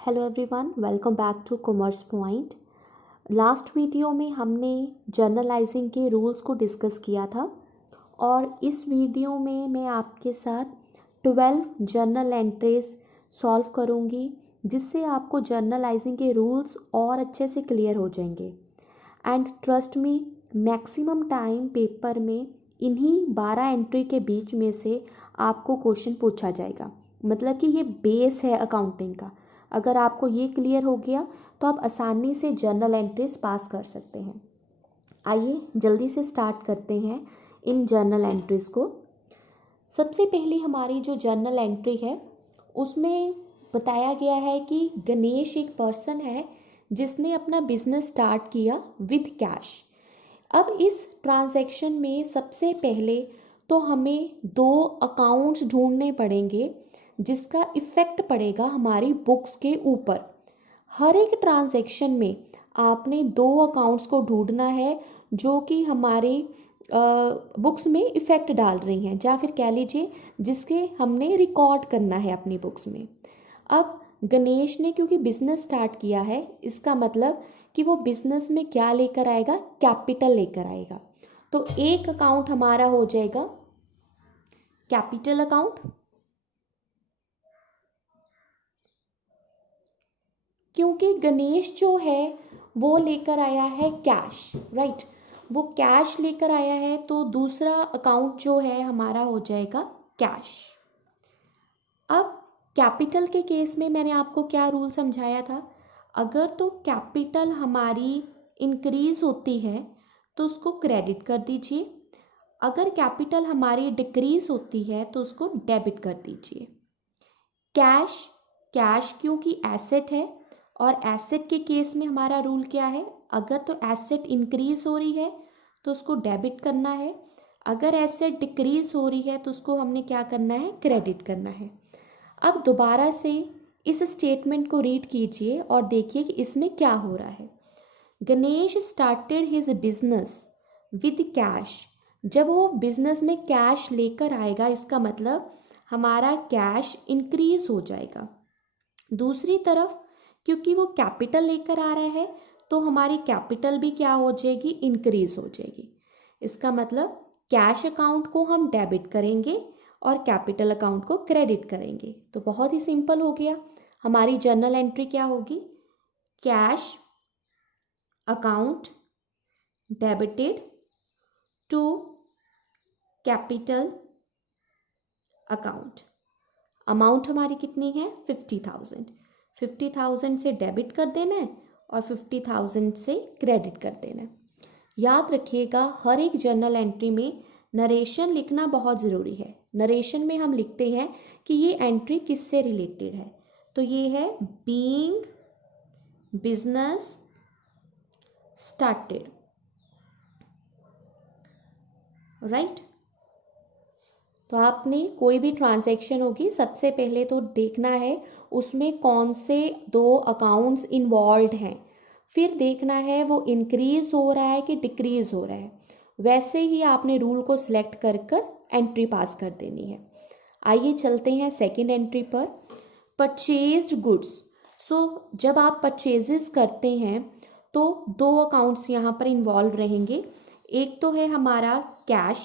Hello everyone, welcome back to commerce point. Last video में हमने journalising के rules को डिस्कस किया था और इस वीडियो में मैं आपके साथ 12 जर्नल एंट्रीज सॉल्व करूंगी, जिससे आपको जर्नलाइजिंग के रूल्स और अच्छे से क्लियर हो जाएंगे। And trust me, maximum time paper में इन्हीं 12 एंट्री के बीच में से आपको क्वेश्चन पूछा जाएगा। मतलब कि ये बेस है अकाउंटिंग का। अगर आपको ये क्लियर हो गया तो आप आसानी से जर्नल एंट्रीज पास कर सकते हैं। आइए जल्दी से स्टार्ट करते हैं इन जर्नल एंट्रीज को। सबसे पहली हमारी जो जर्नल एंट्री है उसमें बताया गया है कि गणेश एक पर्सन है जिसने अपना बिजनेस स्टार्ट किया विद कैश। अब इस ट्रांजैक्शन में सबसे पहले तो हमें दो अकाउंट्स ढूंढने पड़ेंगे जिसका इफ़ेक्ट पड़ेगा हमारी बुक्स के ऊपर। हर एक ट्रांजैक्शन में आपने दो अकाउंट्स को ढूंढना है जो कि हमारी बुक्स में इफ़ेक्ट डाल रही हैं, या फिर कह लीजिए जिसके हमने रिकॉर्ड करना है अपनी बुक्स में। अब गणेश ने क्योंकि बिजनेस स्टार्ट किया है, इसका मतलब कि वो बिजनेस में क्या लेकर आएगा, कैपिटल लेकर आएगा। तो एक अकाउंट हमारा हो जाएगा कैपिटल अकाउंट, क्योंकि गणेश जो है वो लेकर आया है कैश, राइट। वो कैश लेकर आया है तो दूसरा अकाउंट जो है हमारा हो जाएगा कैश। अब कैपिटल के केस में मैंने आपको क्या रूल समझाया था, अगर तो कैपिटल हमारी इंक्रीज होती है तो उसको क्रेडिट कर दीजिए, अगर कैपिटल हमारी डिक्रीज होती है तो उसको डेबिट कर दीजिए। कैश, कैश क्योंकि एसेट है और एसेट के केस में हमारा रूल क्या है, अगर तो एसेट इंक्रीज हो रही है तो उसको डेबिट करना है, अगर एसेट डिक्रीज हो रही है तो उसको हमने क्या करना है, क्रेडिट करना है। अब दोबारा से इस स्टेटमेंट को रीड कीजिए और देखिए कि इसमें क्या हो रहा है। Ganesh started his business with cash. जब वो बिजनेस में कैश लेकर आएगा, इसका मतलब हमारा कैश इंक्रीज हो जाएगा। दूसरी तरफ क्योंकि वो कैपिटल लेकर आ रहा है तो हमारी कैपिटल भी क्या हो जाएगी, इंक्रीज हो जाएगी। इसका मतलब कैश अकाउंट को हम डेबिट करेंगे और कैपिटल अकाउंट को क्रेडिट करेंगे। तो बहुत ही सिंपल हो गया। हमारी जर्नल एंट्री क्या होगी, cash account debited to capital account. Amount हमारी कितनी है, 50,000। 50,000 से डेबिट कर देना है और 50,000 से क्रेडिट कर देना है। याद रखिएगा, हर एक जर्नल एंट्री में नरेशन लिखना बहुत ज़रूरी है। नरेशन में हम लिखते हैं कि ये एंट्री किससे रिलेटेड है। तो ये है बीइंग बिजनेस स्टार्टेड, राइट। तो आपने कोई भी ट्रांजैक्शन होगी, सबसे पहले तो देखना है उसमें कौन से दो अकाउंट्स इन्वॉल्व हैं, फिर देखना है वो इंक्रीज हो रहा है कि डिक्रीज हो रहा है। वैसे ही आपने रूल को सिलेक्ट कर कर एंट्री पास कर देनी है। आइए चलते हैं सेकंड एंट्री पर, परचेज्ड गुड्स। सो जब आप परचेजेस करते हैं तो दो अकाउंट्स यहाँ पर इन्वॉल्व रहेंगे। एक तो है हमारा कैश,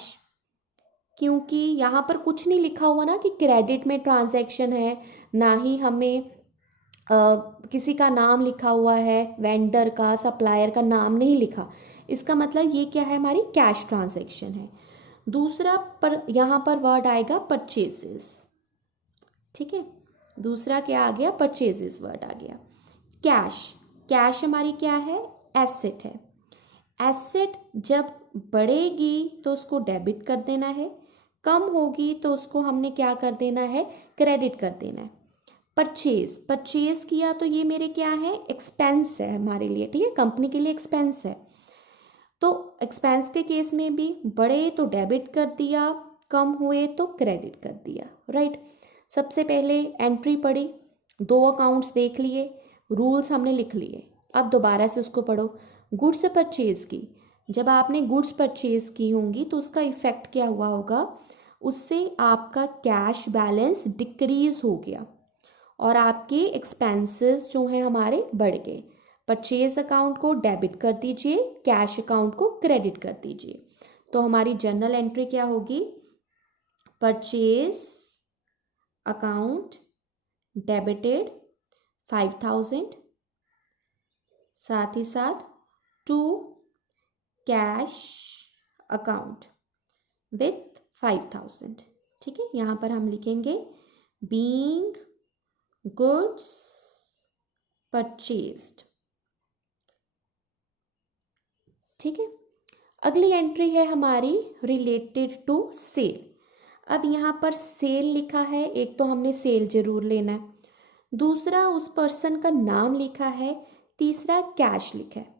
क्योंकि यहाँ पर कुछ नहीं लिखा हुआ ना कि क्रेडिट में ट्रांजैक्शन है, ना ही हमें किसी का नाम लिखा हुआ है, वेंडर का, सप्लायर का नाम नहीं लिखा। इसका मतलब ये क्या है, हमारी कैश ट्रांजैक्शन है। दूसरा पर यहाँ पर वर्ड आएगा परचेजेस, ठीक है। दूसरा क्या आ गया, परचेजेस वर्ड आ गया। कैश, कैश हमारी क्या है, एसेट है। एसेट जब बढ़ेगी तो उसको डेबिट कर देना है, कम होगी तो उसको हमने क्या कर देना है, क्रेडिट कर देना है। परचेज, परचेज किया तो ये मेरे क्या है, एक्सपेंस है हमारे लिए, ठीक है, कंपनी के लिए एक्सपेंस है। तो एक्सपेंस के केस में भी बढ़े तो डेबिट कर दिया, कम हुए तो क्रेडिट कर दिया, राइट। सबसे पहले एंट्री पढ़ी, दो अकाउंट्स देख लिए, रूल्स हमने लिख लिए। अब दोबारा से उसको पढ़ो। गुड्स परचेज की, जब आपने गुड्स परचेज की होंगी तो उसका इफेक्ट क्या हुआ होगा, उससे आपका कैश बैलेंस डिक्रीज हो गया। और आपके एक्सपेंसेस जो हैं हमारे बढ़ गए। परचेज अकाउंट को डेबिट कर दीजिए, कैश अकाउंट को क्रेडिट कर दीजिए। तो हमारी जर्नल एंट्री क्या होगी? परचेज अकाउंट डेबिटेड 5000, साथ ही साथ टू कैश अकाउंट विथ 5000। ठीक है, यहाँ पर हम लिखेंगे बीइंग गुड्स परचेज्ड। ठीक है, अगली एंट्री है हमारी रिलेटेड टू सेल। अब यहाँ पर सेल लिखा है, एक तो हमने सेल जरूर लेना है, दूसरा उस पर्सन का नाम लिखा है, तीसरा कैश लिखा है।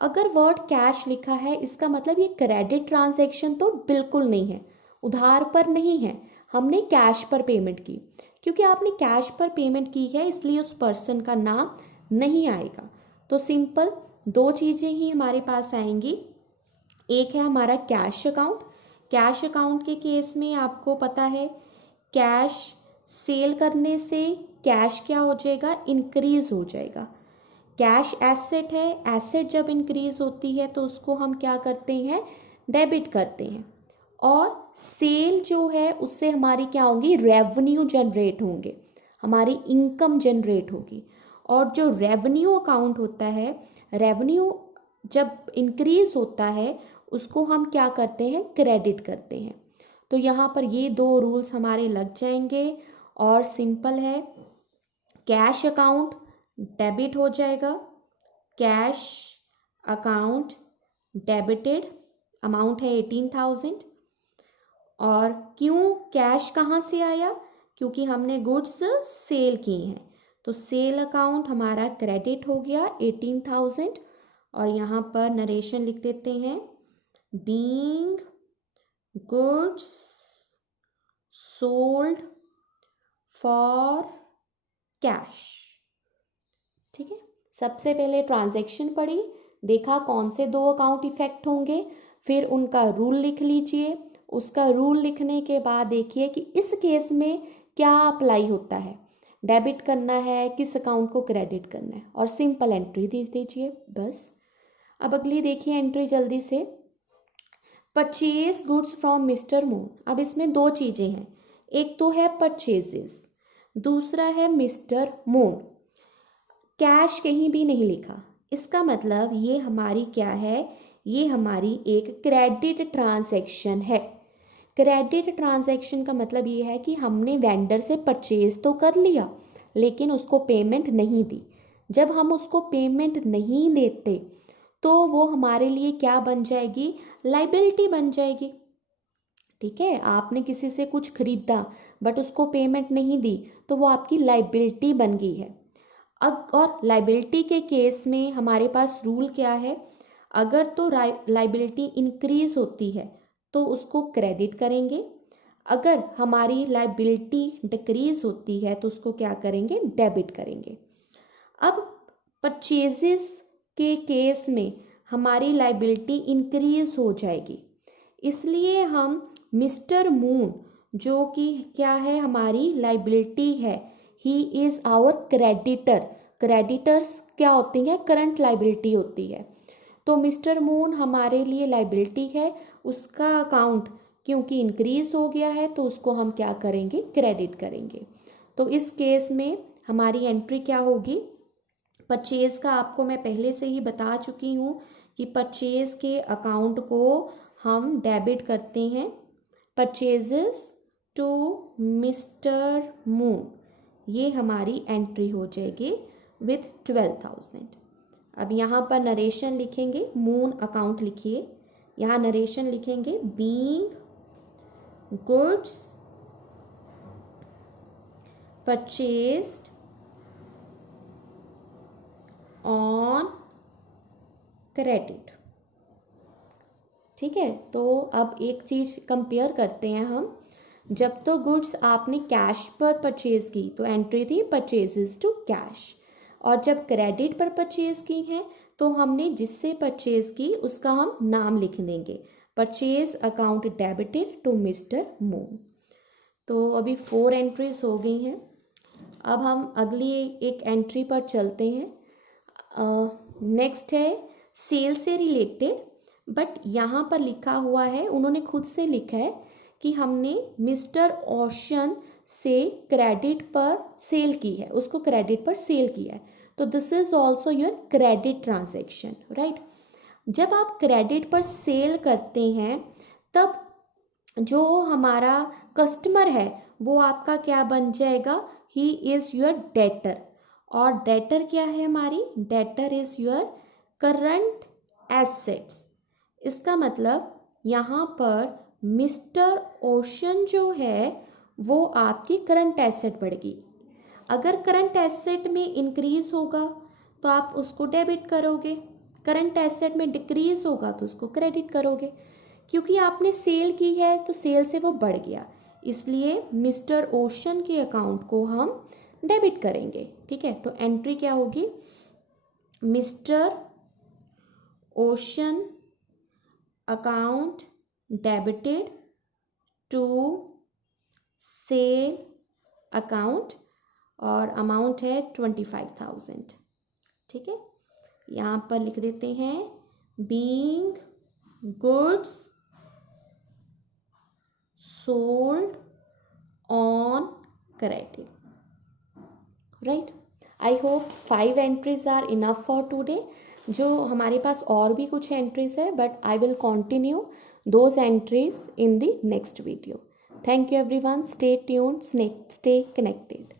अगर वर्ड कैश लिखा है इसका मतलब ये क्रेडिट ट्रांजैक्शन तो बिल्कुल नहीं है, उधार पर नहीं है, हमने कैश पर पेमेंट की। क्योंकि आपने कैश पर पेमेंट की है इसलिए उस पर्सन का नाम नहीं आएगा। तो सिंपल दो चीज़ें ही हमारे पास आएंगी, एक है हमारा कैश अकाउंट। कैश अकाउंट के केस में आपको पता है कैश सेल करने से कैश क्या हो जाएगा? इंक्रीज हो जाएगा। कैश एसेट है, एसेट जब इंक्रीज होती है तो उसको हम क्या करते हैं? डेबिट करते हैं। और सेल जो है उससे हमारी क्या होंगी? रेवेन्यू जनरेट होंगे, हमारी इनकम जनरेट होगी। और जो रेवेन्यू अकाउंट होता है, रेवेन्यू जब इंक्रीज होता है उसको हम क्या करते हैं? क्रेडिट करते हैं। तो यहाँ पर ये दो रूल्स हमारे लग जाएंगे और सिंपल है, कैश अकाउंट डेबिट हो जाएगा, कैश अकाउंट डेबिटेड, अमाउंट है 18,000। और क्यों कैश कहाँ से आया? क्योंकि हमने गुड्स सेल की हैं, तो सेल अकाउंट हमारा क्रेडिट हो गया 18,000। और यहाँ पर नरेशन लिख देते हैं, being goods sold for cash. ठीक है, सबसे पहले ट्रांजैक्शन पढ़ी, देखा कौन से दो अकाउंट इफेक्ट होंगे, फिर उनका रूल लिख लीजिए। उसका रूल लिखने के बाद देखिए कि इस केस में क्या अप्लाई होता है, डेबिट करना है, किस अकाउंट को क्रेडिट करना है, और सिंपल एंट्री दे दीजिए बस। अब अगली देखिए एंट्री जल्दी से, purchase goods from mister moon. अब इसमें दो चीज़ें हैं, एक तो है परचेजेस, दूसरा है मिस्टर मून। कैश कहीं भी नहीं लिखा, इसका मतलब ये हमारी क्या है? ये हमारी एक क्रेडिट ट्रांजैक्शन है। क्रेडिट ट्रांजैक्शन का मतलब ये है कि हमने वेंडर से परचेज तो कर लिया लेकिन उसको पेमेंट नहीं दी। जब हम उसको पेमेंट नहीं देते तो वो हमारे लिए क्या बन जाएगी? लाइबिलिटी बन जाएगी। ठीक है, आपने किसी से कुछ खरीदा बट उसको पेमेंट नहीं दी तो वो आपकी लाइबिलिटी बन गई है। अब और लाइबिलिटी के केस में हमारे पास रूल क्या है? अगर तो लाइबिलिटी इंक्रीज होती है तो उसको क्रेडिट करेंगे, अगर हमारी लाइबिलिटी डिक्रीज होती है तो उसको क्या करेंगे? डेबिट करेंगे। अब परचेजेस के केस में हमारी लाइबिलिटी इंक्रीज हो जाएगी, इसलिए हम मिस्टर मून जो कि क्या है? हमारी लाइबिलिटी है, he is our creditor. Creditors क्या होती हैं? करंट लाइबिलिटी होती है। तो मिस्टर मून हमारे लिए लाइबिलिटी है, उसका अकाउंट क्योंकि इंक्रीज हो गया है तो उसको हम क्या करेंगे? क्रेडिट करेंगे। तो इस केस में हमारी एंट्री क्या होगी? परचेज का आपको मैं पहले से ही बता चुकी हूँ कि परचेज के अकाउंट को हम डेबिट करते हैं, परचेजेस टू मिस्टर मून, ये हमारी एंट्री हो जाएगी विथ 12,000। अब यहाँ पर नरेशन लिखेंगे, मून अकाउंट लिखिए, यहाँ नरेशन लिखेंगे being goods purchased on credit. ठीक है, तो अब एक चीज़ कंपेयर करते हैं हम, जब तो गुड्स आपने कैश पर परचेज की तो एंट्री थी परचेजेस टू कैश, और जब क्रेडिट पर परचेज की हैं तो हमने जिससे परचेज की उसका हम नाम लिख देंगे, purchase account debited to mister Moon. तो अभी 4 एंट्रीज हो गई हैं। अब हम अगली एक एंट्री पर चलते हैं। नेक्स्ट है सेल से रिलेटेड, बट यहाँ पर लिखा हुआ है, उन्होंने खुद से लिखा है कि हमने मिस्टर ओशन से क्रेडिट पर सेल की है, उसको क्रेडिट पर सेल किया है, तो this is also your credit transaction, right. जब आप क्रेडिट पर सेल करते हैं तब जो हमारा कस्टमर है वो आपका क्या बन जाएगा, ही इज़ योर डेटर। और डेटर क्या है हमारी, debtor is your current assets. इसका मतलब यहाँ पर मिस्टर ओशन जो है वो आपकी करंट एसेट बढ़ गई। अगर करंट एसेट में इंक्रीज होगा तो आप उसको डेबिट करोगे, करंट एसेट में डिक्रीज होगा तो उसको क्रेडिट करोगे। क्योंकि आपने सेल की है तो सेल से वो बढ़ गया, इसलिए मिस्टर ओशन के अकाउंट को हम डेबिट करेंगे, ठीक है। तो एंट्री क्या होगी, mister Ocean account debited to sale account, और अमाउंट है 25,000, ठीक है। यहाँ पर लिख देते हैं being goods sold on credit, right. I hope 5 entries are enough for today. जो हमारे पास और भी कुछ एंट्रीज है, but I will continue those entries in the next video. Thank you everyone, stay tuned, stay connected.